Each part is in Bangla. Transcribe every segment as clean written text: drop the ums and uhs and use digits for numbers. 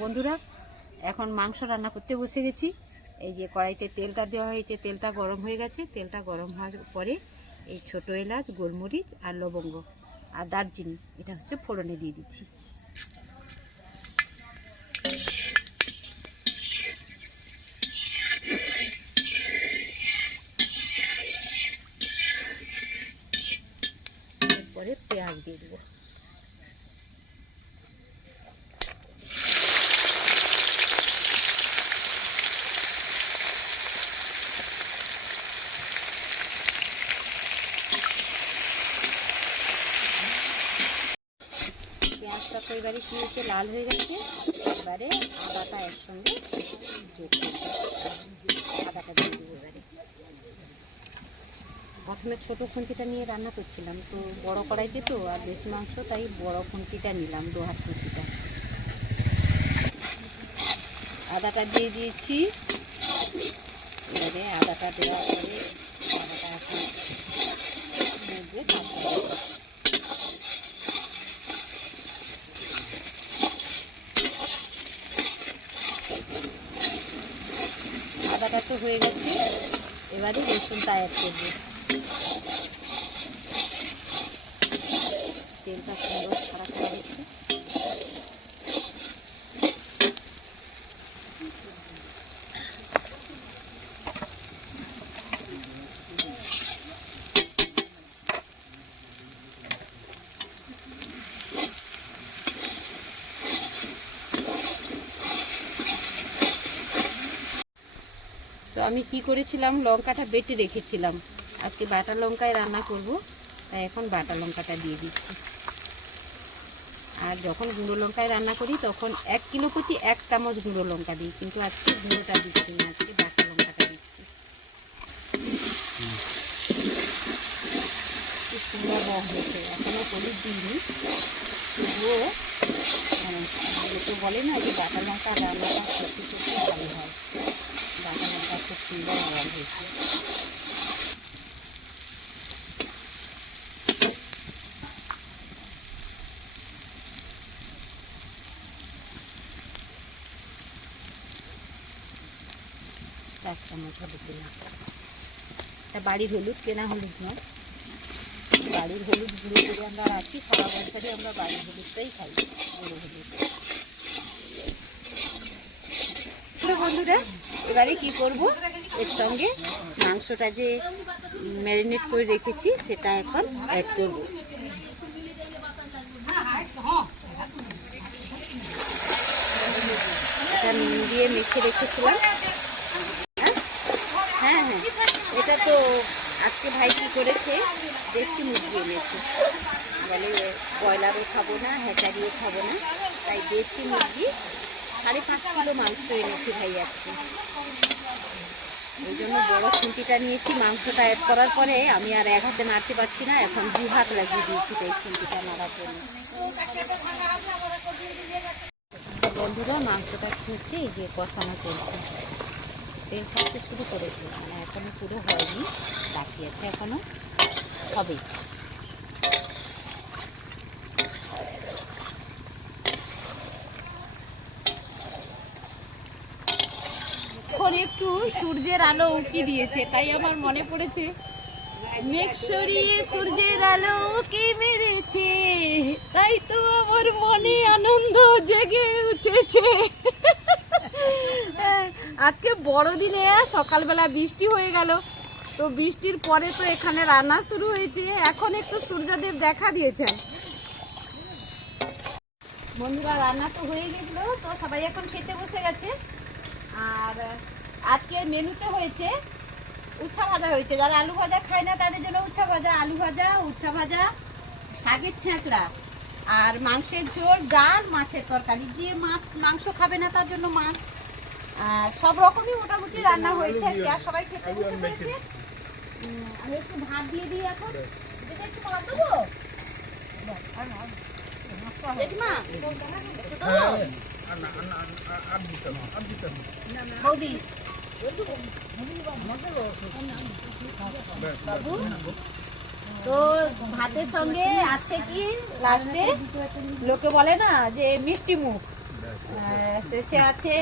বন্ধুরা, এখন মাংস রান্না করতে বসে গেছি। এই যে কড়াইতে তেলটা দেওয়া হয়েছে, তেলটা গরম হয়ে গেছে। তেলটা গরম হওয়ার পরে এই ছোটো এলাচ, গোলমরিচ আর লবঙ্গ আর দারচিনি এটা হচ্ছে ফোড়নে দিয়ে দিচ্ছি। এরপরে পেঁয়াজ দিয়ে দেবো। পেঁয়াজটা তো এবারে কি হচ্ছে, লাল হয়ে গেছে। এবারে আদাটা একসঙ্গে যোগ করবো। আদাটা দিয়ে দেবো এবারে। প্রথমে ছোটো খুন্তিটা নিয়ে রান্না করছিলাম, তো বড় কড়াইতে তো আর বেশি মাংস, তাই বড় খুন্তিটা নিলাম, 2 হাত খুন্তিটা। আদাটা দিয়ে দিয়েছি। এবারে আদাটা দেওয়ার পরে আদাটা এখন মধ্যে আদাটা তো হয়ে গেছে। এবারে রসুনটা অ্যাড করবো। তেলটা সুন্দর খারাপ করা হচ্ছে। তো আমি কি করেছিলাম, লঙ্কাটা বেটে রেখেছিলাম। আজকে বাটা লঙ্কায় রান্না করব, তাই এখন বাটা লঙ্কাটা দিয়ে দিচ্ছি। আর যখন গুঁড়ো লঙ্কায় রান্না করি তখন 1 কিলো প্রতি 1 চামচ গুঁড়ো লঙ্কা দিই, কিন্তু আজকে গুঁড়োটা দিচ্ছি না, আজকে বাটা লঙ্কাটা দিচ্ছি। খুব সুন্দর রং হয়েছে। এখনও হলুদ দিইনি, তবুও লোকে বলে না যে বাটা লঙ্কা রান্নাটা সত্যি সত্যি ভালো হয়। বাটা লঙ্কা খুব সুন্দর রং হয়েছে। এক চামচ হলুদ দিলাম। এটা বাড়ির হলুদ, কেনা হলুদ নয়। বাড়ির হলুদ গুঁড়ো করে আমরা রাখি, সারা বছরই আমরা বাড়ির হলুদটাই খাই, গুঁড়ো হলুদ। বন্ধুরা, এবারে কি করব, এর সঙ্গে মাংসটা যে ম্যারিনেট করে রেখেছি সেটা এখন অ্যাড করব। এটা নুন দিয়ে মেখে রেখেছিলাম। হ্যাঁ হ্যাঁ, এটা তো আজকে ভাই কী করেছে, দেশি মুরগি এনেছে। বলে ব্রয়লারও খাবো না, হ্যাচারিও খাবো না, তাই দেশি মুরগি 5.5 কিলো মাংস এনেছি ভাই আজকে। ওই জন্য বড়ো খুন্তিটা নিয়েছি। মাংসটা অ্যাড করার পরে আমি আর এক হাতে নাড়তে পারছি না, এখন 2 হাত লাগিয়ে দিয়েছি তাই খুন্তিটা নাড়ার জন্য। বন্ধুরা, মাংসটা হচ্ছে এই যে কষানো চলছে, তেল ছাড়তে শুরু করেছে, মানে এখনো পুরো হয়নি, বাকি আছে, এখনো হবে। এখন একটু সূর্যের আলো উঁকি দিয়েছে, তাই আমার মনে পড়েছে, মেঘ সরিয়ে সূর্যের আলো উঁকি মেরেছে, তাই তো আমার মনে আনন্দ জেগে উঠেছে। আজকে বড়দিনে সকালবেলা বৃষ্টি হয়ে গেল, তো বৃষ্টির পরে তো এখানে রান্না শুরু হয়েছে। এখন একটু সূর্যদেব দেখা দিয়েছেন। বন্ধুরা, রান্না তো হয়ে গেছিল, তো সবাই এখন খেতে বসে গেছে। আর আজকের মেনুতে হয়েছে উচ্ছা ভাজা হয়েছে। যারা আলু ভাজা খায় না তাদের জন্য উচ্ছা ভাজা, আলু ভাজা, উচ্ছা ভাজা, শাকের ছেঁচড়া, আর মাংসের ঝোল, ডাল, মাছের তরকারি। যে মাংস খাবে না তার জন্য মাছ। সব রকমই মোটামুটি রান্না হয়েছে আর সবাই খেতে বসে পড়েছে। আমি একটু ভাত দিয়ে দিই এখন। যেটা একটু ভাত দেবো জেঠিমা, একটু দেবো বৌদি, বাবু। তো ভাতের সঙ্গে আছে কি লাস্টে লোকে বলে না যে মিষ্টি মুখ, শেষে আছে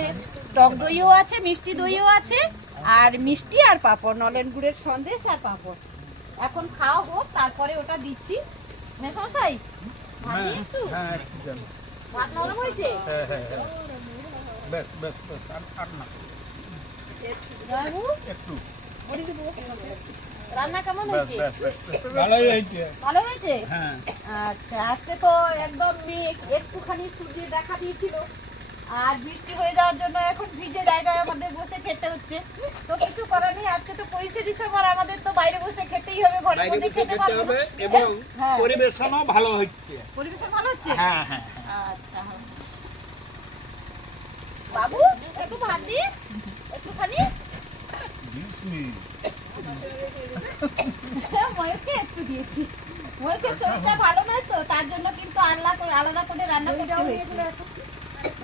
টক দইও আছে, মিষ্টি দইও আছে, আর মিষ্টি আর পাঁপড়, নলেন গুড়ের সন্দেশ আর পাঁপড়। এখন খাওয়া হোক, তারপরে ওটা দিচ্ছি। মেসমশাই ভাত দিই একটু? ভাত নরম হয়েছে? জয়বাবু, রান্না কেমন হয়েছে? ভালো হয়েছে। আচ্ছা, আজকে তো একদম মেঘ, একটুখানি সূর্যের দেখা দিয়েছিল, আর বৃষ্টি হয়ে যাওয়ার জন্য এখন ভিজে জায়গায় আমাদের বসে খেতে হচ্ছে। তো কিছু করার নেই, আজকে তো 25শে ডিসেম্বর, আমাদের তো বাইরে বসে খেতেই হবে, ঘরের মধ্যে খেতে পারবো না। এবং হ্যাঁ, পরিবেশনও ভালো হচ্ছে। পরিবেশন ভালো হচ্ছে। হ্যাঁ হ্যাঁ আচ্ছা বাবু, একটু ভাত দিই একটুখানি। ময়ূরকে একটু দিয়েছি, ময়ূরকে শরীরটা ভালো নয় তো, তার জন্য কিন্তু আলাদা করে রান্না করতে হয়েছে।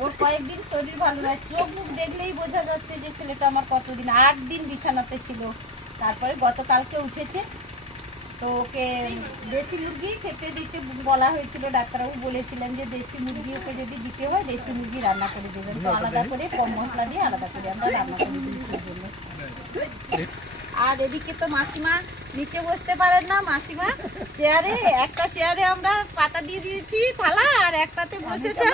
ওর কয়েকদিন শরীর ভালো নয়, চোখ মুখ দেখলেই বোঝা যাচ্ছে যে ছেলেটা আমার কতদিন, 8 দিন বিছানাতে ছিল। তারপরে গতকালকে উঠেছে। তো ওকে দেশি মুরগি খেতে দিতে বলা হয়েছিল, ডাক্তারবাবু বলেছিলেন যে দেশি মুরগি ওকে যদি দিতে হয় দেশি মুরগি রান্না করে দেবেন। তো আলাদা করে কম মশলা দিয়ে আলাদা করে আমরা রান্না করে দিয়েছি ওর জন্য। আর এদিকে তো মাসিমা নিচে বসতে পারেন না, মাসিমা চেয়ারে, একটা চেয়ারে আমরা পাতা দিয়ে দিয়েছি থালা, আর একটাতে বসেছে।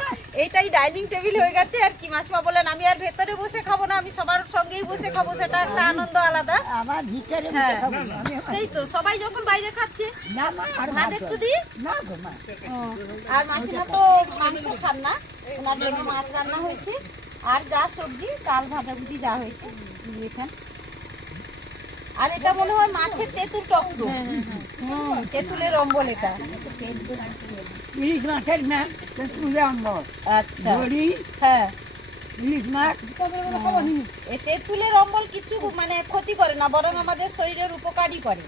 এইটাই ডাইনিং টেবিল হয়ে গেছে। আর কি মাসিমা বলেন আমি আর ভেতরে বসে খাবো না, আমি সবার সঙ্গেই বসে খাবো, সেটা একটা আনন্দ আলাদা। আমার ভিতরে হ্যাঁ, খাবো না। সেই তো সবাই যখন বাইরে খাচ্ছে। না মা, আর ভাত একটু দিই। না গো মা। আর মাসিমা তো মাংস খান না, ওনার জন্য মাছ রান্না হয়েছে, আর যা সবজি ডাল ভাজাভুজি যা হয়েছে দিয়েছেন। আর এটা মনে হয় মাছের তেঁতুল টক তো। তেঁতুলের অম্বল এটা। ইলিশ মাছের না তেঁতুলে অম্বল। আচ্ছা, বড়ি, হ্যাঁ, ইলিশ মাছ। এই তেঁতুলের অম্বল কিছু মানে ক্ষতি করে না, বরং আমাদের শরীরের উপকারই করে।